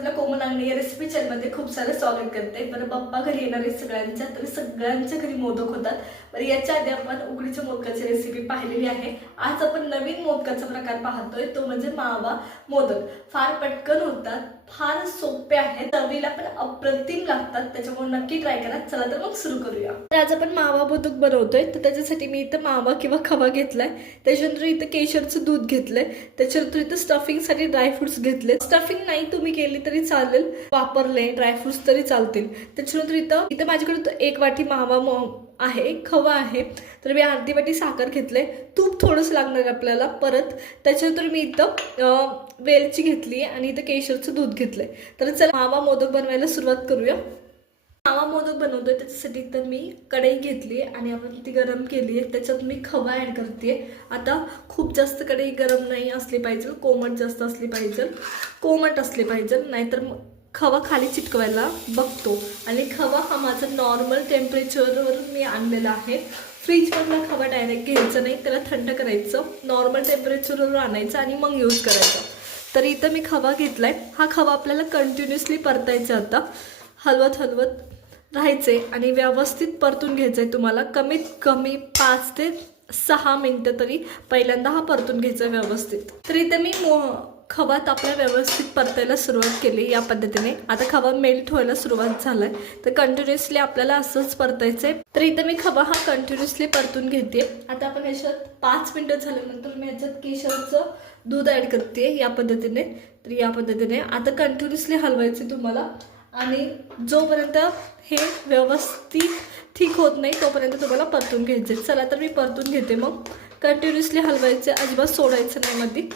आपलं कोमल अंगणे या रेसिपी चॅनलमध्ये खूप सारं स्वागत करते. बरं बाप्पा घरी येणार आहे सगळ्यांच्या तर सगळ्यांच्या घरी मोदक होतात. बरं याच्या आधी आपण उकडीच्या मोदकाची रेसिपी पाहिलेली आहे. आज आपण नवीन मोदकाचा प्रकार पाहतोय. तो म्हणजे मावा मोदक. फार पटकन होतात फार सोपे आहेत. चवीला पण अप्रतिम लागतात. त्याच्यामुळे नक्की ट्राय करा. चला तर मग सुरू करूया. तर आज आपण मावा मोदक बनवतोय. तर त्याच्यासाठी मी इथं मावा किंवा खवा घेतलाय. त्याच्यानंतर इथं केशरचं दूध घेतलंय. त्याच्यानंतर इथं स्टफिंगसाठी ड्रायफ्रुट्स घेतले स्टफिंग नाही तुम्ही केली तरी चालेल. वापरले ड्रायफ्रुट्स तरी चालतील. त्याच्यानंतर इथं इथं माझ्याकडे एक वाटी मावा आहे खवा आहे. तर मी अर्धी वाटी साखर घेतले तूप थोडंसं लागणार आहे आपल्याला परत. त्याच्यानंतर मी इथं वेलची घेतली आणि इथं केशरचं दूध घेतलंय. तर चला मावा मोदक बनवायला सुरुवात करूया. मावा मोदक बनवतोय त्याच्यासाठी तर मी कढई घेतली आणि आपण ती गरम केली आहे. त्याच्यात मी खवा ॲड करते. आता खूप जास्त कढई गरम नाही असली पाहिजे. कोमट जास्त असली पाहिजे. कोमट असली पाहिजे. नाहीतर मग खवा खाली चिटकवायला बघतो. आणि खवा हा माझा नॉर्मल टेम्परेचरवर मी आणलेला आहे. फ्रीजमधला खवा डायरेक्ट घ्यायचा नाही त्याला थंड करायचं. नॉर्मल टेम्परेचरवर आणायचं आणि मग यूज करायचं. तर इथं मी खवा घेतलाय. हा खवा आपल्याला कंटिन्युअसली परतायचा आता. हलवत हलवत राहायचे आणि व्यवस्थित परतून घ्यायचं आहे तुम्हाला. कमीत कमी पाच ते सहा मिनटं तरी पहिल्यांदा हा परतून घ्यायचा व्यवस्थित. तर इथं मी मो खवात आपल्या व्यवस्थित परतायला सुरुवात केली या पद्धतीने. आता खवा मेल्ट व्हायला सुरुवात झालाय. तर कंटिन्युअसली आपल्याला असंच परतायचं आहे तर इथं मी खवा हा कंटिन्युअसली परतून घेते आता आपण याच्यात पाच मिनटं झाल्यानंतर मी ह्याच्यात केशरचं दूध ॲड करते या पद्धतीने. तर या पद्धतीने आता कंटिन्युअसली हलवायचे तुम्हाला. आणि जोपर्यंत हे व्यवस्थित ठीक होत नाही तोपर्यंत तुम्हाला परतून घ्यायचे चला तर मी परतून घेते मग. कंटिन्युअसली हलवायचं अजिबात सोडायचं नाही मध्ये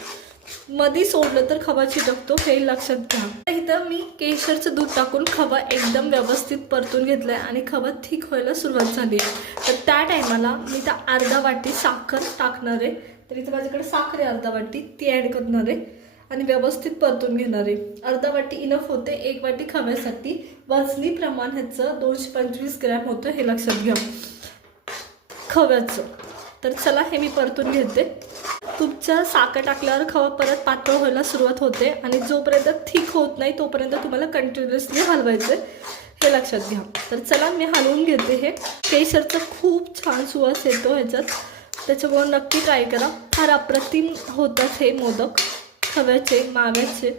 मधी सोडलं तर खवा चिटकतो हे लक्षात घ्या. इथं मी केशरचं दूध टाकून खवा एकदम व्यवस्थित परतून घेतलाय आणि खवा ठीक व्हायला सुरुवात झाली आहे. तर त्या टायमाला मी त्या अर्धा वाटी साखर टाकणार आहे. तर इथं माझ्याकडे साखर आहे अर्धा वाटी ती ॲड करणार आहे आणि व्यवस्थित परतून घेणार आहे. अर्धा वाटी इनफ होते एक वाटी खव्यासाठी. वजनी प्रमाण ह्याचं दोनशे पंचवीस ग्रॅम होतं हे लक्षात घ्या. खव्याचं. तर चला हे मी परतून घेते. तुमच्या साखर टाकल्यावर खवा परत पातळ व्हायला सुरुवात होते आणि जोपर्यंत थिक होत नाही तोपर्यंत तुम्हाला कंटिन्युअसली हलवायचं हे लक्षात घ्या. तर चला मी हलवून घेते हे. केशरचा खूप छान सुवास येतो ह्याच्यात. त्याच्यामुळं नक्की ट्राय करा. फार अप्रतिम होतात हे मोदक. खव्याचे माव्याचे.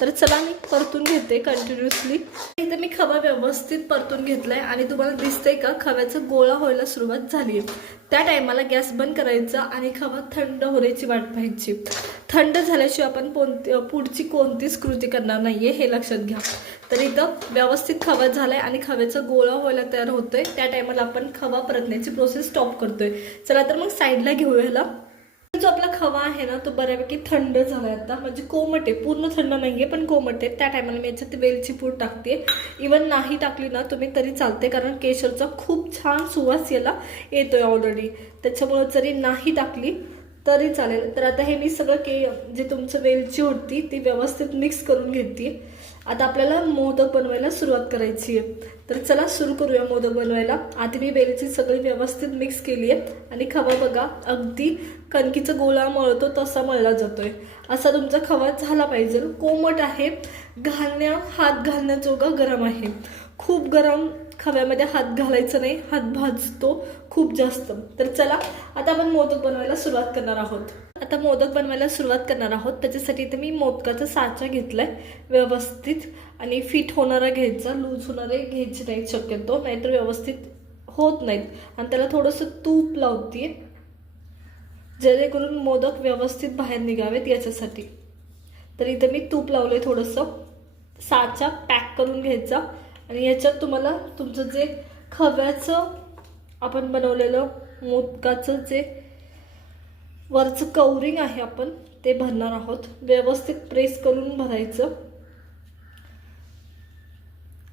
तर चला मी परतून घेते कंटिन्युअसली इथे मी खवा व्यवस्थित परतून घेतलाय आणि तुम्हाला दिसतंय का? खव्याचं गोळा व्हायला सुरुवात झाली आहे त्या टायमाला गॅस बंद करायचा आणि खवा थंड होण्याची वाट पाहायची. थंड झाल्याशिवाय आपण कोणती पुढची कोणतीच कृती करणार नाहीये हे लक्षात घ्या. तर इथं व्यवस्थित खवा झालाय आणि खव्याचा गोळा व्हायला तयार होतोय. त्या टायमाला आपण खवा परतण्याची प्रोसेस स्टॉप करतोय. चला तर मग साईडला घेऊया ह्याला. जो आपला खवा आहे ना तो बऱ्यापैकी थंड आहे आता. म्हणजे कोमट आहे पूर्ण थंड नाही आहे पण कोमट आहे. त्या टायमाला मी याच्यात वेलची पूड टाकते. इवन नाही टाकली ना तुम्ही तरी चालते कारण केशरचा खूप छान सुवास याला येतोय ऑलरेडी त्याच्यामुळं जरी नाही टाकली तरी चालेल. तर आता हे मी सगळं के जे तुमचं वेलची होती ती व्यवस्थित मिक्स करून घेते. आता आपल्याला मोदक बनवायला सुरुवात करायची आहे. तर चला सुरू करूया मोदक बनवायला. आधी मी वेलची सगळी व्यवस्थित मिक्स केली आहे. आणि खवा बघा अगदी कणकीचा गोळा मळतो तसा मळला जातोय. असा तुमचा खवा झाला पाहिजे. कोमट आहे. घालण्या हात घालण्याजोगा गरम आहे. खूप गरम खव्यामध्ये हात घालायचं नाही हात भाजतो खूप जास्त. तर चला आता आपण मोदक बनवायला सुरुवात करणार आहोत. आता मोदक बनवायला सुरुवात करणार आहोत. त्याच्यासाठी इथे मी मोदकाचा साचा घेतलाय व्यवस्थित. आणि फिट होणारा घ्यायचा लूज होणारे घ्यायचे नाहीत शक्यतो नाहीतर व्यवस्थित होत नाहीत. आणि त्याला थोडंसं तूप लावते जेणेकरून मोदक व्यवस्थित बाहेर निघावेत याच्यासाठी. तर इथं मी तूप लावलं आहे थोडंसं. साचा पॅक करून घ्यायचा. आणि याच्यात तुम्हाला तुमचं जे खव्याचं आपण बनवलेलं मोदकाचं जे वरचं कवरिंग आहे आपण ते भरणार आहोत. व्यवस्थित प्रेस करून भरायचं.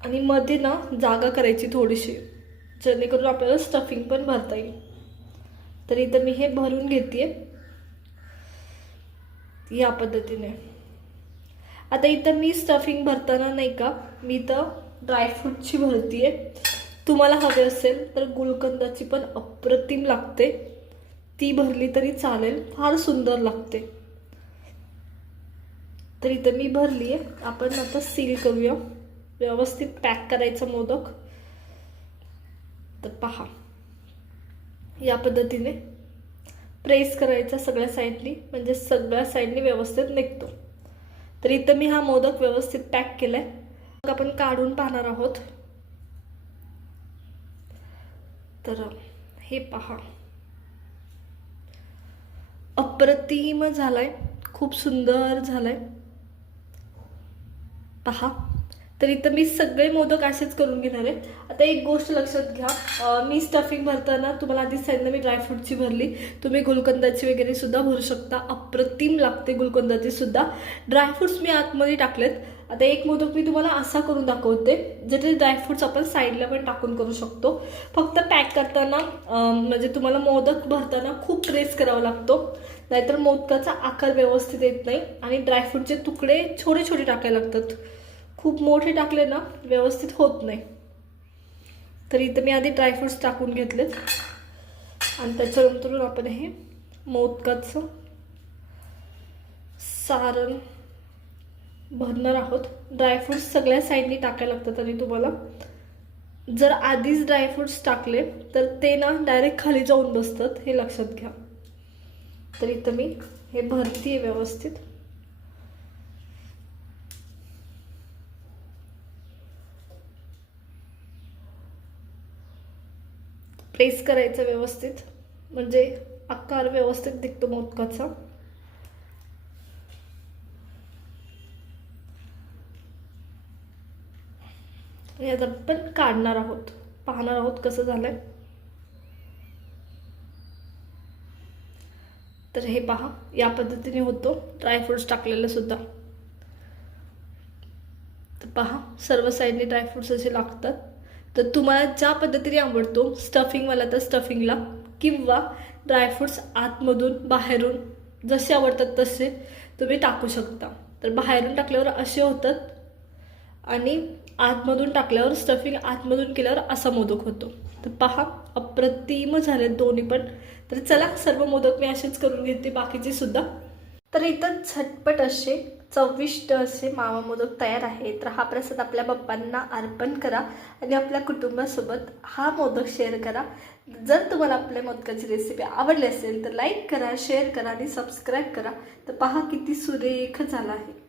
आणि मध्ये ना जागा करायची थोडीशी जेणेकरून आपल्याला स्टफिंग पण भरता येईल. तर इथं मी हे भरून घेते या पद्धतीने. आता इथं मी स्टफिंग भरताना नाही का मी इथं ड्रायफ्रूटची भरती आहे तुम्हाला हवे असेल तर गुलकंदाची पण अप्रतिम लागते. ती भरली तरी चालेल फार सुंदर लागते. तर इथं मी भरली आहे आपण आता सील करूया. व्यवस्थित पॅक करायचं मोदक. तर पहा. या पद्धतीने प्रेस करायचा सगळ्या साईडनी म्हणजे सगळ्या साईडनी व्यवस्थित निघतो. तर इथं मी हा मोदक व्यवस्थित पॅक केला आहे आपण काढून पाहणार आहोत. तर हे पहा. अप्रतिम झालाय. खूप सुंदर झालाय. पहा. तर इथं मी सगळे मोदक असेच करून घेणार आहे. आता एक गोष्ट लक्षात घ्या. मी स्टफिंग भरताना तुम्हाला आधीच सांगितलं मी ड्रायफ्रूटची भरली. तुम्ही गुलकंदाची वगैरे सुद्धा भरू शकता. अप्रतिम लागते गुलकंदाची सुद्धा. ड्रायफ्रुट्स मी आतमध्ये टाकलेत. आता एक मोदक मी तुम्हाला असा करून दाखवते ज्याचे ड्रायफ्रुट्स आपण साईडला पण टाकून करू शकतो. फक्त पॅक करताना म्हणजे तुम्हाला मोदक भरताना खूप प्रेस करावा लागतो. नाहीतर मोदकाचा आकार व्यवस्थित येत नाही आणि ड्रायफ्रूटचे तुकडे छोटे छोटे टाकायला लागतात. खूप मोठे टाकले ना व्यवस्थित होत नाही. तर इथं मी आधी ड्रायफ्रुट्स टाकून घेतलेत. आणि त्याच्यानंतर आपण हे मोदकाचं सारण भरणार आहोत. ड्रायफ्रुट्स सगळ्या साईडनी टाकायला लागतात आणि तुम्हाला. जर आधीच ड्रायफ्रुट्स टाकले तर ते ना डायरेक्ट खाली जाऊन बसतात. हे लक्षात घ्या. तर इथं मी हे भरतीये व्यवस्थित. प्रेस करायचं व्यवस्थित. म्हणजे आकार व्यवस्थित दिसतो मोदकाचा. आणि आता आपण काढणार आहोत. पाहणार आहोत कसं झालंय. तर हे पहा या पद्धतीने होतो. ड्रायफ्रूट्स टाकलेलं सुद्धा. तर पहा सर्व साईडने ड्रायफ्रुट्स असे लागतात. तर तुम्हाला ज्या पद्धतीने आवडतो स्टफिंगवाला तर स्टफिंगला किंवा ड्रायफ्रुट्स आतमधून बाहेरून जसे आवडतात तसे तुम्ही टाकू शकता. तर बाहेरून टाकल्यावर असे होतात. आणि आतमधून टाकल्यावर स्टफिंग आतमधून केल्यावर असा मोदक होतो. तर पहा अप्रतिम झाले दोन्ही पण. तर चला सर्व मोदक मी असेच करून घेते बाकीचे सुद्धा. तर इथं झटपट असे चविष्ट असे मावा मोदक तयार आहे तर हा प्रसाद आपल्या बाप्पांना अर्पण करा आणि आपल्या कुटुंबासोबत हा मोदक शेअर करा. जर तुम्हाला आपल्या मोदकाची रेसिपी आवडली असेल तर लाईक करा शेअर करा आणि सबस्क्राईब करा. तर पहा किती सुरेख झाला आहे.